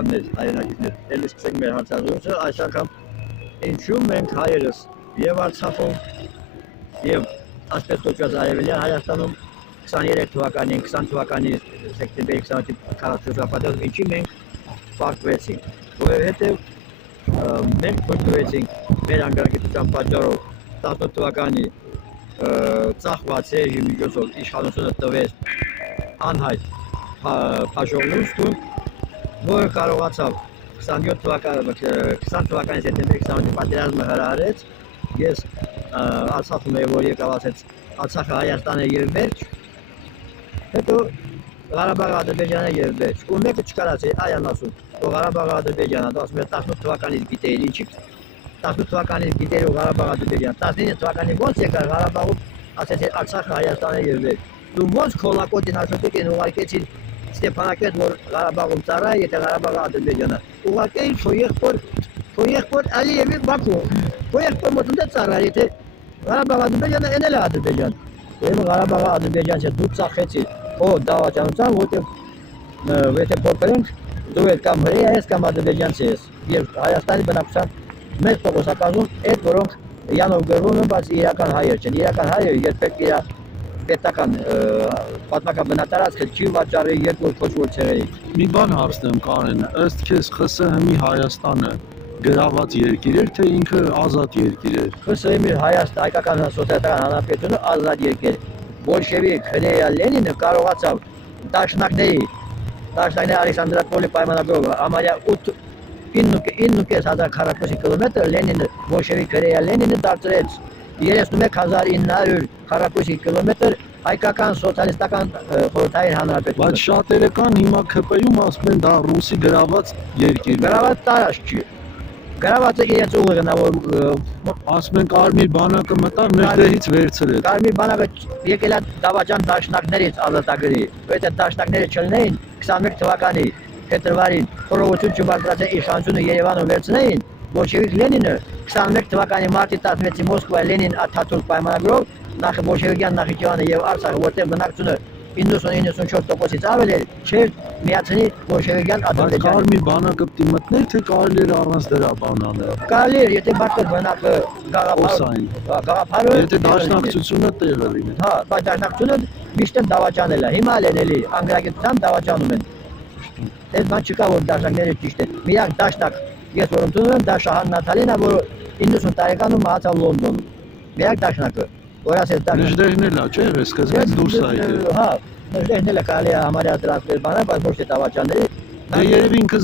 բարեկամներ, հայրենակիցներ, ելի սկսենք մեր հարցազրույցը, այս անգամ ինչու մենք հայերս եւ Արցախում եւ ասպես կոչված Արևելյան Հայաստանում 23 թվականին, 20 թվականի սեպտեմբերի 28-ի քարոզապատով ինչի մենք պարտվեցինք, որովհետեւ մենք պարտվեցինք մեր անկարգության պատճառով 18 թվականի ծախված ռեժիմի միջոցով իշխանությունը տվեց անհայտ փաշողություն, որը կարողացավ 20 թվականի սեպտեմբերի 28-ի պատերազմը հրահրեց, ես Արցախում եմ, որ եկավ ասեց Արցախը Հայաստանը եւ վերջ, հետո Ղարաբաղը Ադրբեջանը եւ վերջ, ու մեկը չկարած է այն ասում, որ Ղարաբաղը Ադրբեջանը, ասում է 18 թվականից գիտեիր ինչի, 18 թվականից գիտեիր ու Ղարաբաղը Ադրբեջանը, 19 թվականին ոնց եկար Ղարաբաղում, ասեց Արցախը Հայաստանը եւ վերջ, դու ոնց քոլակոտին հաշվետին ուղարկեցին Ստեփանակերտ, որ Ղարաբաղում ծառայ, եթե Ղարաբաղը Ադրբեջանը, ուղարկեին քո եղբոր Ալիևի Բաքու, քո եղբոր մոտ ծառայ, եթե Ղարաբաղը Ադրբեջանը, էնել է Ադրբեջան, ուրեմն Ղարաբաղը Ադրբեջան չէ, դու ծախեցիր քո դավաճանության, որտեղ եթե փոխենք, դու էլ կամ հրեա ես, կամ ադրբեջանցի ես, եւ Հայաստանի բնակչության մեծ տոկոսականում այդ որոնք յանով գրվում են, բայց իրական հայեր չեն, իրական հայերը երբեք իր պետական պատմական բնատարածքը չի վաճառի երկրորդ ոչ ցեղերի։ Մի բան հարցնեմ Կարեն, ըստ քեզ ԽՍՀՄ-ի Հայաստանը գրաված երկիր էր, թե ինքը ազատ երկիր էր։ ԽՍՀՄ-ի Հայկական սոցիալիստական հանրապետությունը ազատ երկիր։ Բոլշևիկ հրեա Լենինը կարողացավ դաշնակների Ալեքսանդրապոլի պայմանագրով համարյա 9.5 քառակուսի կիլոմետր Լենինը բոլշևիկ հրեա Լենինը դարձրեց 31,900 քառակուսի կիլոմետր հայկական սոցիալիստական խորհրդային հանրապետություն։ Բայց շատերը կան հիմա ԿՊ-ում ասում են դա ռուսի գրաված երկիր։ Գրաված տարածք չի։ Գրավածը իրենց ուղեղն է, որ ասում են Կարմիր բանակը մտավ ներդերից վերցրեց։ Կարմիր բանակը եկել է դավաճան դաշնակներից ազատագրի, այդ դաշնակները չլինեին 21 թվականի փետրվարին խորհրդություն չբարձրացել իշխանությունը Երևանում վերցնեին, բոլշևիկ Լենինը 21 թվականի մարտի 16-ի Մոսկվա Լենին Աթաթուրք պայմանագրով բոլշևիկյան Նախիջևանը եւ Արցախը, որտեղ բնակչությունը 90-94%-ից ավել էր, չէր միացնի բոլշևիկյան Ադրբեջանը։ Կարմիր բանակը պիտի մտներ, թե կարելի էր առանց դրա բան անել։ Կարելի էր, եթե բարձր բանակը գաղափարը, եթե դաշնակցությունը տեղը լինի։ Հա, բայց դաշնակցությունը միշտ դավաճանել է, հիմա էլ էլի անգրագիտությամբ դավաճանում են։ Այդ բան չկա, որ դաշնակները ճիշտ են։ Միակ դաշնակ, ես որ ընդունում եմ, դա Շահան Նաթալին է, որ 90 տարեկանում մահացավ Լոնդոնում։ Միակ դաշնակը, որ ասեց դաշնակ։ Նժդեհն էլ է, չէ՞, սկզբից դուրս է եկել։ Հա, նժդեհն էլ է կարելի է համարյա դրանց բանը, բայց ոչ թե դավաճանների։ Դե երևի ինքը